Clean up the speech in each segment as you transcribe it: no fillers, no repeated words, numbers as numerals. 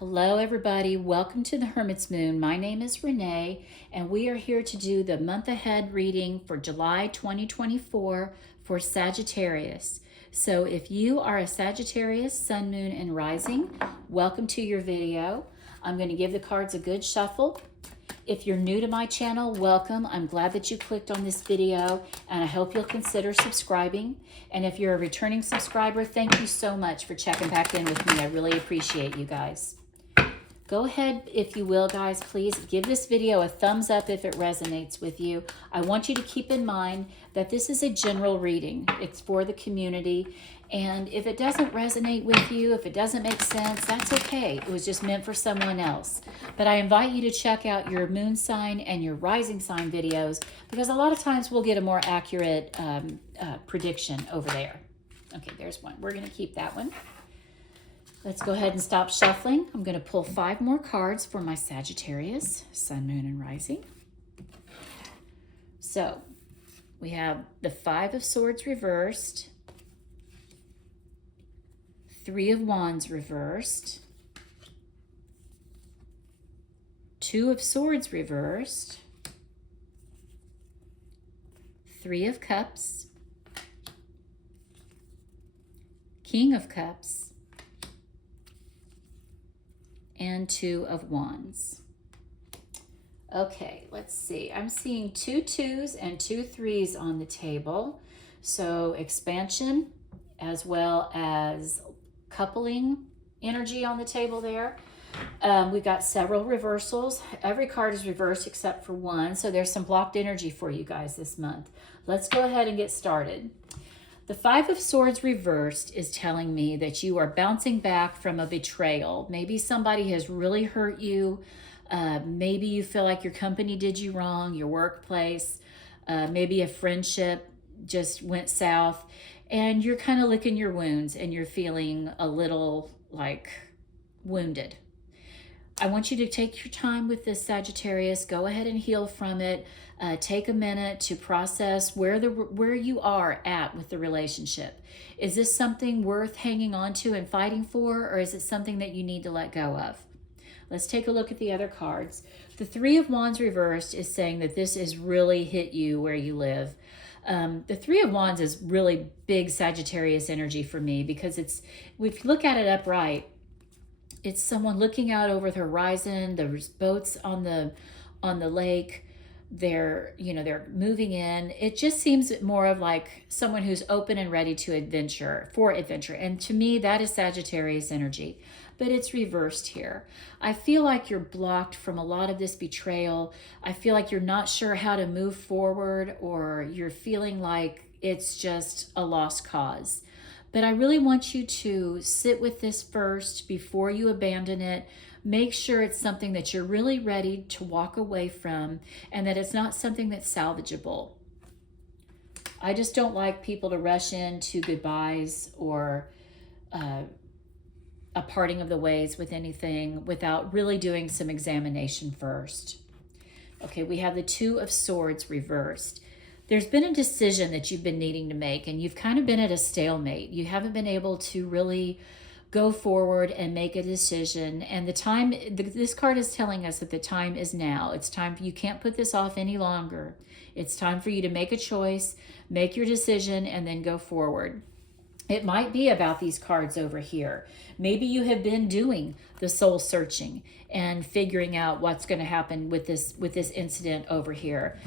Hello everybody, welcome to the Hermit's Moon. My name is Renee and we are here to do the month ahead reading for July 2024 for Sagittarius. So if you are a Sagittarius, Sun, Moon, and Rising, welcome to your video. I'm going to give the cards a good shuffle. If you're new to my channel, welcome. I'm glad that you clicked on this video and I hope you'll consider subscribing. And if you're a returning subscriber, thank you so much for checking back in with me. I really appreciate you guys. Go ahead, if you will, guys, please give this video a thumbs up if it resonates with you. I want you to keep in mind that this is a general reading. It's for the community. And if it doesn't resonate with you, if it doesn't make sense, that's okay. It was just meant for someone else. But I invite you to check out your moon sign and your rising sign videos because a lot of times we'll get a more accurate prediction over there. Okay, there's one. We're going to keep that one. Let's go ahead and stop shuffling. I'm going to pull 5 more cards for my Sagittarius, Sun, Moon, and Rising. So we have the 5 of Swords reversed, 3 of Wands reversed, 2 of Swords reversed, 3 of Cups, King of Cups, and 2 of Wands. Okay, let's see. I'm seeing 2 2s and 2 3s on the table. So expansion as well as coupling energy on the table there. We've got several reversals. Every card is reversed except for one. So there's some blocked energy for you guys this month. Let's go ahead and get started. The 5 of Swords reversed is telling me that you are bouncing back from a betrayal. Maybe somebody has really hurt you. Maybe you feel like your company did you wrong, your workplace. Maybe a friendship just went south and you're kind of licking your wounds and you're feeling a little like wounded. I want you to take your time with this, Sagittarius. Go ahead and heal from it. Take a minute to process where you are at with the relationship. Is this something worth hanging on to and fighting for, or is it something that you need to let go of? Let's take a look at the other cards. The 3 of Wands reversed is saying that this has really hit you where you live. The 3 of Wands is really big Sagittarius energy for me because if you look at it upright, it's someone looking out over the horizon. There's boats on the lake. They're moving in. It just seems more of like someone who's open and ready to adventure. And to me, that is Sagittarius energy, but it's reversed here. I feel like you're blocked from a lot of this betrayal. I feel like you're not sure how to move forward, or you're feeling like it's just a lost cause. But I really want you to sit with this first before you abandon it. Make sure it's something that you're really ready to walk away from and that it's not something that's salvageable. I just don't like people to rush into goodbyes or a parting of the ways with anything without really doing some examination first. Okay, we have the 2 of Swords reversed. There's been a decision that you've been needing to make and you've kind of been at a stalemate. You haven't been able to really go forward and make a decision. And this card is telling us that the time is now. It's time you can't put this off any longer. It's time for you to make a choice, make your decision, and then go forward. It might be about these cards over here. Maybe you have been doing the soul searching and figuring out what's going to happen with this incident over here.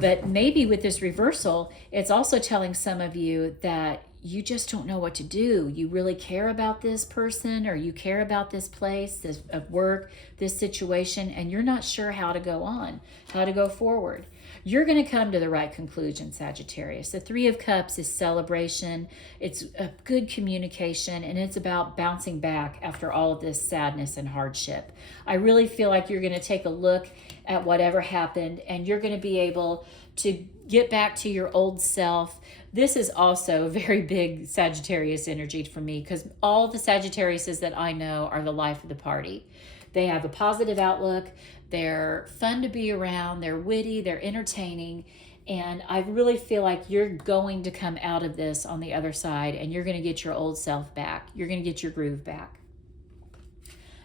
But maybe with this reversal, it's also telling some of you that you just don't know what to do. You really care about this person, or you care about this place, this work, this situation, and you're not sure how to go on, how to go forward. You're going to come to the right conclusion, Sagittarius. The 3 of Cups is celebration. It's a good communication, and it's about bouncing back after all of this sadness and hardship. I really feel like you're going to take a look at whatever happened, and you're going to be able to get back to your old self. This is also very big Sagittarius energy for me because all the Sagittariuses that I know are the life of the party. They have a positive outlook. They're fun to be around. They're witty. They're entertaining. And I really feel like you're going to come out of this on the other side and you're going to get your old self back. You're going to get your groove back.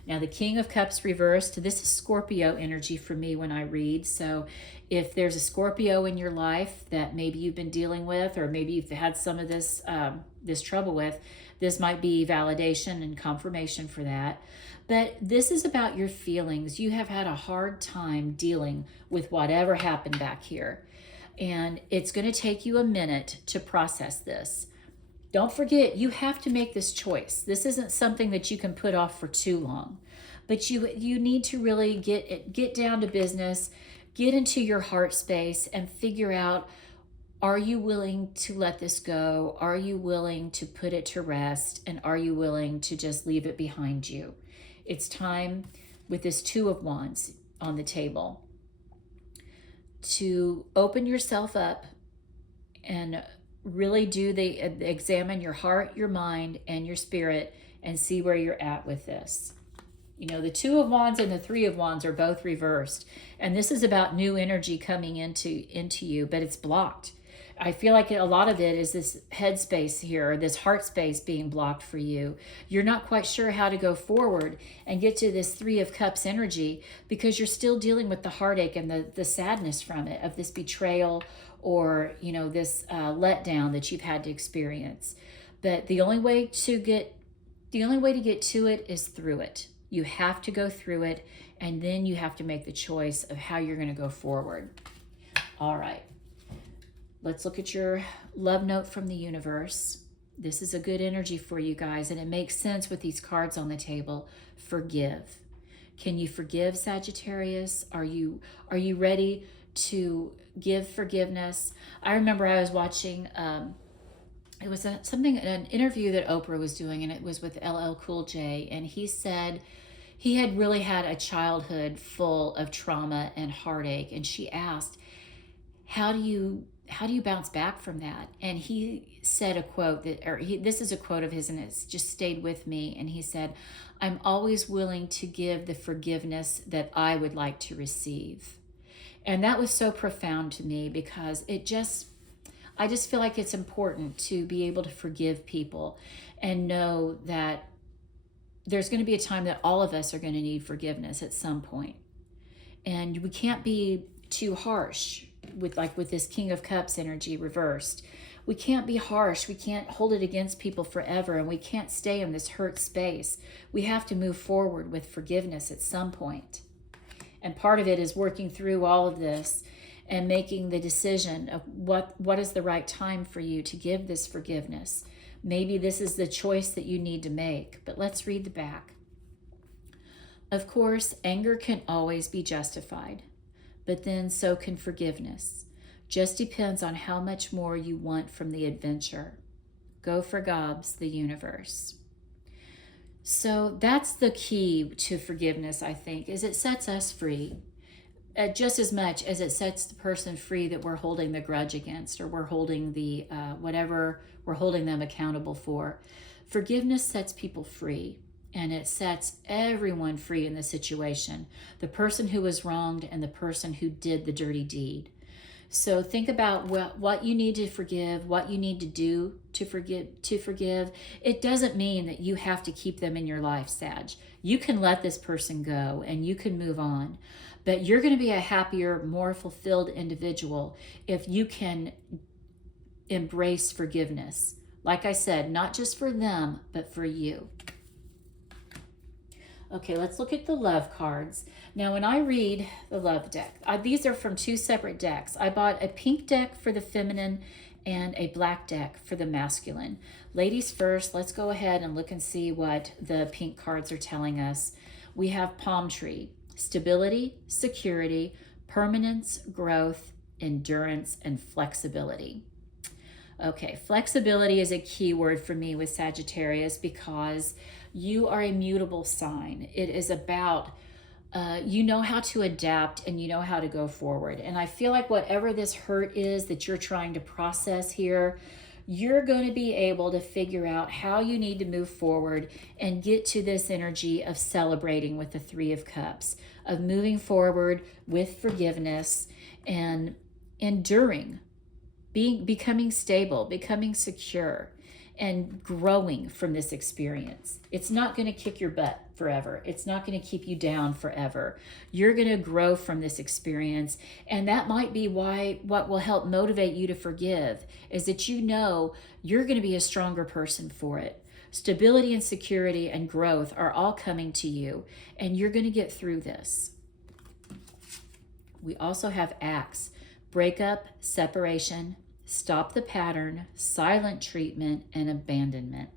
Now, the King of Cups reversed, this is Scorpio energy for me when I read. So if there's a Scorpio in your life that maybe you've been dealing with, or maybe you've had some of this, this trouble with, this might be validation and confirmation for that. But this is about your feelings. You have had a hard time dealing with whatever happened back here. And it's going to take you a minute to process this. Don't forget, you have to make this choice. This isn't something that you can put off for too long. But you need to really get down to business, get into your heart space and figure out, are you willing to let this go? Are you willing to put it to rest? And are you willing to just leave it behind you? It's time, with this Two of Wands on the table, to open yourself up and really examine your heart, your mind, and your spirit, and see where you're at with this. You know, the Two of Wands and the Three of Wands are both reversed, and this is about new energy coming into you, but it's blocked. I feel like a lot of it is this head space here, this heart space being blocked for you. You're not quite sure how to go forward and get to this Three of Cups energy because you're still dealing with the heartache and the sadness from it, of this betrayal or, you know, this letdown that you've had to experience. But the only way to get to it is through it. You have to go through it, and then you have to make the choice of how you're going to go forward. All right. Let's look at your love note from the universe. This is a good energy for you guys, and it makes sense with these cards on the table. Forgive. Can you forgive, Sagittarius? Are you ready to give forgiveness? I remember I was watching, it was an interview that Oprah was doing, and it was with LL Cool J, and he said he had really had a childhood full of trauma and heartache, and she asked, how do you bounce back from that? And he said a quote this is a quote of his, and it's just stayed with me. And he said, I'm always willing to give the forgiveness that I would like to receive. And that was so profound to me, because I just feel like it's important to be able to forgive people and know that there's going to be a time that all of us are going to need forgiveness at some point. And we can't be too harsh with this King of Cups energy reversed. We can't be harsh. We can't hold it against people forever, and we can't stay in this hurt space. We have to move forward with forgiveness at some point. And part of it is working through all of this and making the decision of what is the right time for you to give this forgiveness. Maybe this is the choice that you need to make, but let's read the back. Of course, anger can always be justified, but then so can forgiveness. Just depends on how much more you want from the adventure. Go for gobs, the universe. So that's the key to forgiveness, I think, is it sets us free. Just as much as it sets the person free that we're holding the grudge against, or we're holding the whatever we're holding them accountable for. Forgiveness sets people free, and it sets everyone free in the situation. The person who was wronged and the person who did the dirty deed. So think about what you need to forgive, what you need to do to forgive. It doesn't mean that you have to keep them in your life, Sag. You can let this person go and you can move on. But you're going to be a happier, more fulfilled individual if you can embrace forgiveness. Like I said, not just for them, but for you. Okay, let's look at the love cards. Now, when I read the love deck, these are from two separate decks. I bought a pink deck for the feminine and a black deck for the masculine. Ladies first, let's go ahead and look and see what the pink cards are telling us. We have palm tree, stability, security, permanence, growth, endurance, and flexibility. Okay, flexibility is a key word for me with Sagittarius because you are a mutable sign. It is about, you know how to adapt and you know how to go forward. And I feel like whatever this hurt is that you're trying to process here, you're going to be able to figure out how you need to move forward and get to this energy of celebrating with the Three of Cups, of moving forward with forgiveness and enduring, becoming stable, becoming secure. and growing from this experience. It's not going to kick your butt forever. It's not going to keep you down forever. You're going to grow from this experience. And that might be why what will help motivate you to forgive is that you know you're going to be a stronger person for it. Stability and security and growth are all coming to you, and you're going to get through this. We also have acts: breakup, separation, stop the pattern, silent treatment, and abandonment.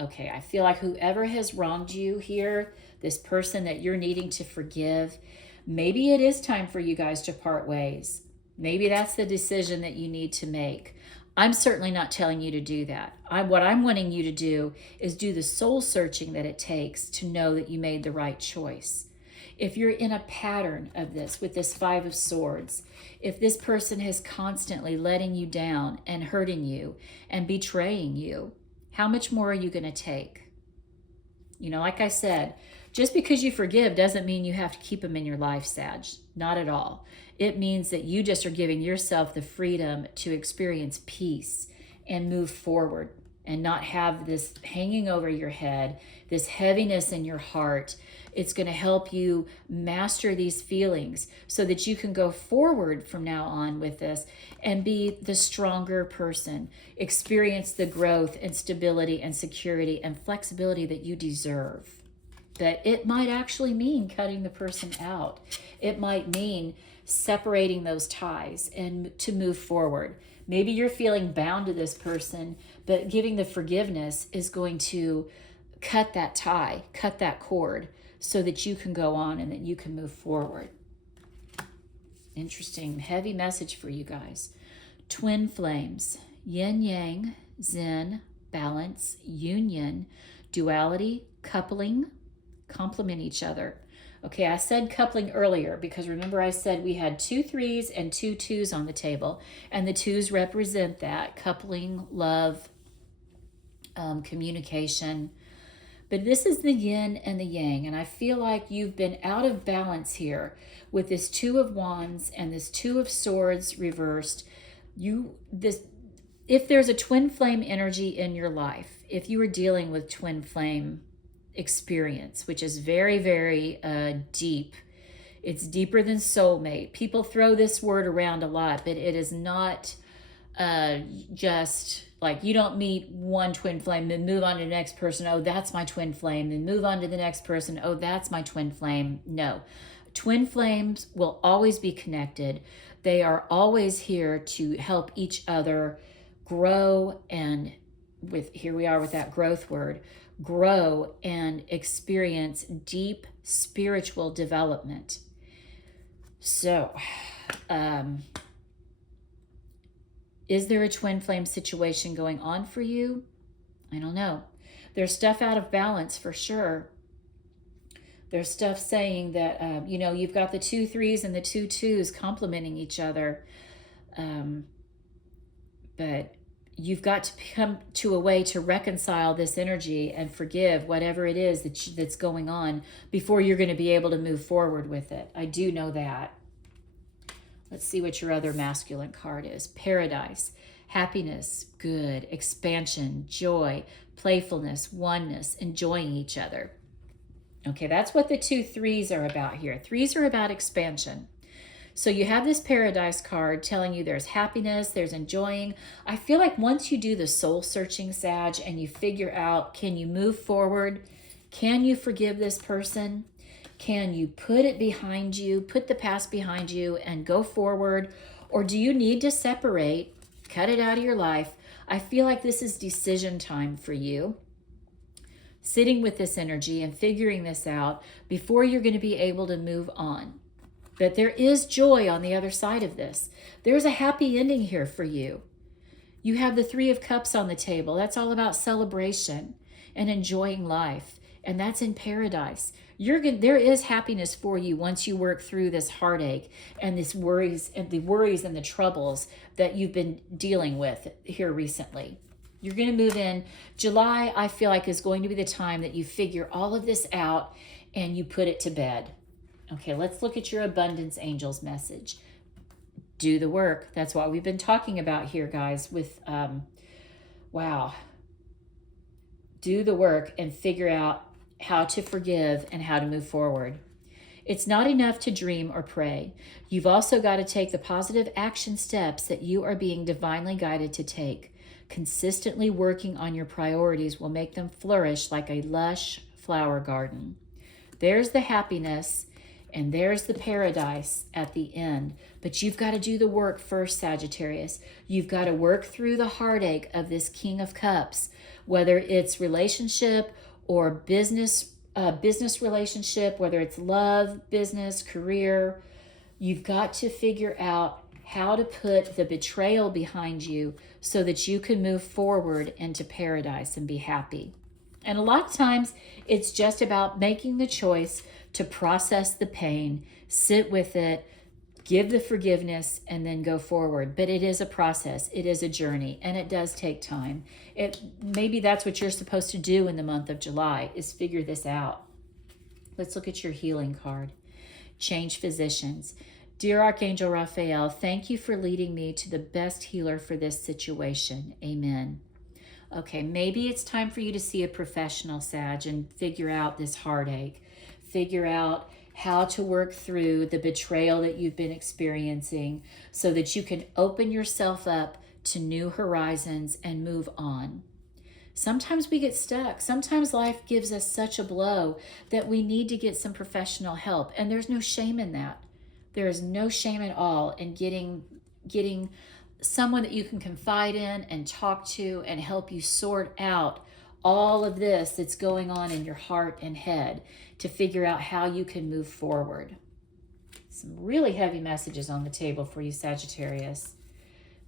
Okay, I feel like whoever has wronged you here, this person that you're needing to forgive, maybe it is time for you guys to part ways. Maybe that's the decision that you need to make. I'm certainly not telling you to do that. What I'm wanting you to do is do the soul searching that it takes to know that you made the right choice. If you're in a pattern of this with this Five of Swords, if this person is constantly letting you down and hurting you and betraying you, how much more are you going to take? You know, like I said, just because you forgive doesn't mean you have to keep them in your life, Sag. Not at all. It means that you just are giving yourself the freedom to experience peace and move forward and not have this hanging over your head, this heaviness in your heart. It's going to help you master these feelings so that you can go forward from now on with this and be the stronger person, experience the growth and stability and security and flexibility that you deserve. That it might actually mean cutting the person out. It might mean separating those ties and to move forward. Maybe you're feeling bound to this person, but giving the forgiveness is going to cut that tie, cut that cord, so that you can go on and that you can move forward. Interesting, heavy message for you guys. Twin flames, yin yang, zen, balance, union, duality, coupling, complement each other. Okay, I said coupling earlier because remember I said we had 2 3s and 2 2s on the table, and the 2s represent that coupling, love, communication. But this is the yin and the yang, and I feel like you've been out of balance here with this 2 of Wands and this 2 of Swords reversed. If there's a twin flame energy in your life, if you are dealing with twin flame experience, which is very, very deep. It's deeper than soulmate. People throw this word around a lot, but it is not just like you don't meet one twin flame, then move on to the next person. Oh, that's my twin flame. Then move on to the next person. Oh, that's my twin flame. No. Twin flames will always be connected. They are always here to help each other grow, and here we are with that growth word, grow and experience deep spiritual development. So, is there a twin flame situation going on for you? I don't know. There's stuff out of balance for sure. There's stuff saying that, you've got the 2 3s and the 2 2s complementing each other. But you've got to come to a way to reconcile this energy and forgive whatever it is that's going on before you're going to be able to move forward with it. I do know that. Let's see what your other masculine card is. Paradise, happiness, good, expansion, joy, playfulness, oneness, enjoying each other. Okay, that's what the 2 3s are about here. 3s are about expansion. So you have this Paradise card telling you there's happiness, there's enjoying. I feel like once you do the soul searching, Sag, and you figure out, can you move forward? Can you forgive this person? Can you put it behind you, put the past behind you and go forward? Or do you need to separate, cut it out of your life? I feel like this is decision time for you. Sitting with this energy and figuring this out before you're going to be able to move on. But there is joy on the other side of this. There's a happy ending here for you. You have the 3 of Cups on the table. That's all about celebration and enjoying life. And that's in paradise. There is happiness for you once you work through this heartache and the worries and the troubles that you've been dealing with here recently. You're going to move in. July, I feel like, is going to be the time that you figure all of this out and you put it to bed. Okay, let's look at your abundance angels message. Do the work. That's what we've been talking about here, guys, with Wow. Do the work and figure out how to forgive and how to move forward. It's not enough to dream or pray. You've also got to take the positive action steps that you are being divinely guided to take. Consistently working on your priorities will make them flourish like a lush flower garden. There's the happiness and there's the paradise at the end. But you've got to do the work first, Sagittarius. You've got to work through the heartache of this King of Cups, whether it's relationship or business relationship, whether it's love, business, career. You've got to figure out how to put the betrayal behind you so that you can move forward into paradise and be happy. And a lot of times it's just about making the choice to process the pain, sit with it, give the forgiveness, and then go forward. But it is a process. It is a journey, and it does take time. Maybe that's what you're supposed to do in the month of July, is figure this out. Let's look at your healing card. Change physicians. Dear Archangel Raphael, thank you for leading me to the best healer for this situation. Amen. Okay, maybe it's time for you to see a professional, Sag, and figure out this heartache. Figure out how to work through the betrayal that you've been experiencing so that you can open yourself up to new horizons and move on. Sometimes we get stuck. Sometimes life gives us such a blow that we need to get some professional help. And there's no shame in that. There is no shame at all in getting someone that you can confide in and talk to and help you sort out all of this that's going on in your heart and head to figure out how you can move forward. Some really heavy messages on the table for you, Sagittarius.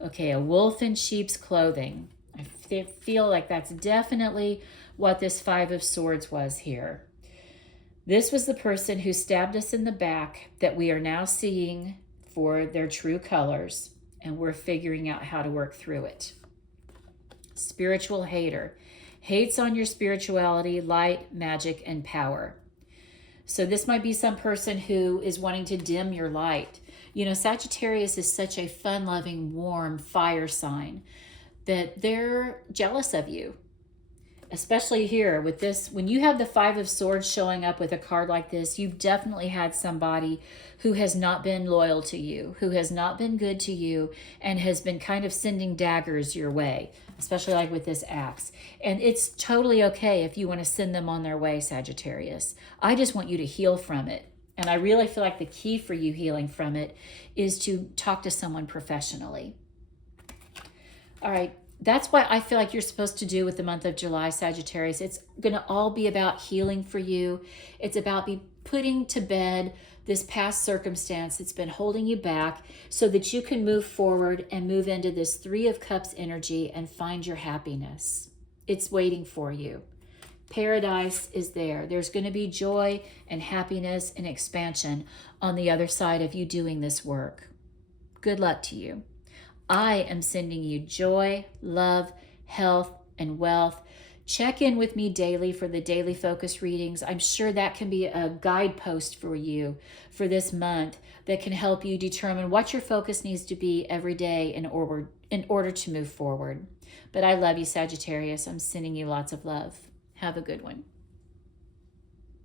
Okay, a wolf in sheep's clothing. I feel like that's definitely what this Five of Swords was here. This was the person who stabbed us in the back that we are now seeing for their true colors, and we're figuring out how to work through it. Spiritual hater. Hates on your spirituality, light, magic, and power. So this might be some person who is wanting to dim your light. You know, Sagittarius is such a fun-loving, warm fire sign that they're jealous of you. Especially here with this, when you have the Five of Swords showing up with a card like this, you've definitely had somebody who has not been loyal to you, who has not been good to you, and has been kind of sending daggers your way, especially like with this axe. And it's totally okay if you want to send them on their way, Sagittarius. I just want you to heal from it. And I really feel like the key for you healing from it is to talk to someone professionally. All right. That's what I feel like you're supposed to do with the month of July, Sagittarius. It's going to all be about healing for you. It's about putting to bed this past circumstance that's been holding you back so that you can move forward and move into this Three of Cups energy and find your happiness. It's waiting for you. Paradise is there. There's going to be joy and happiness and expansion on the other side of you doing this work. Good luck to you. I am sending you joy, love, health, and wealth. Check in with me daily for the daily focus readings. I'm sure that can be a guidepost for you for this month that can help you determine what your focus needs to be every day in order to move forward. But I love you, Sagittarius. I'm sending you lots of love. Have a good one.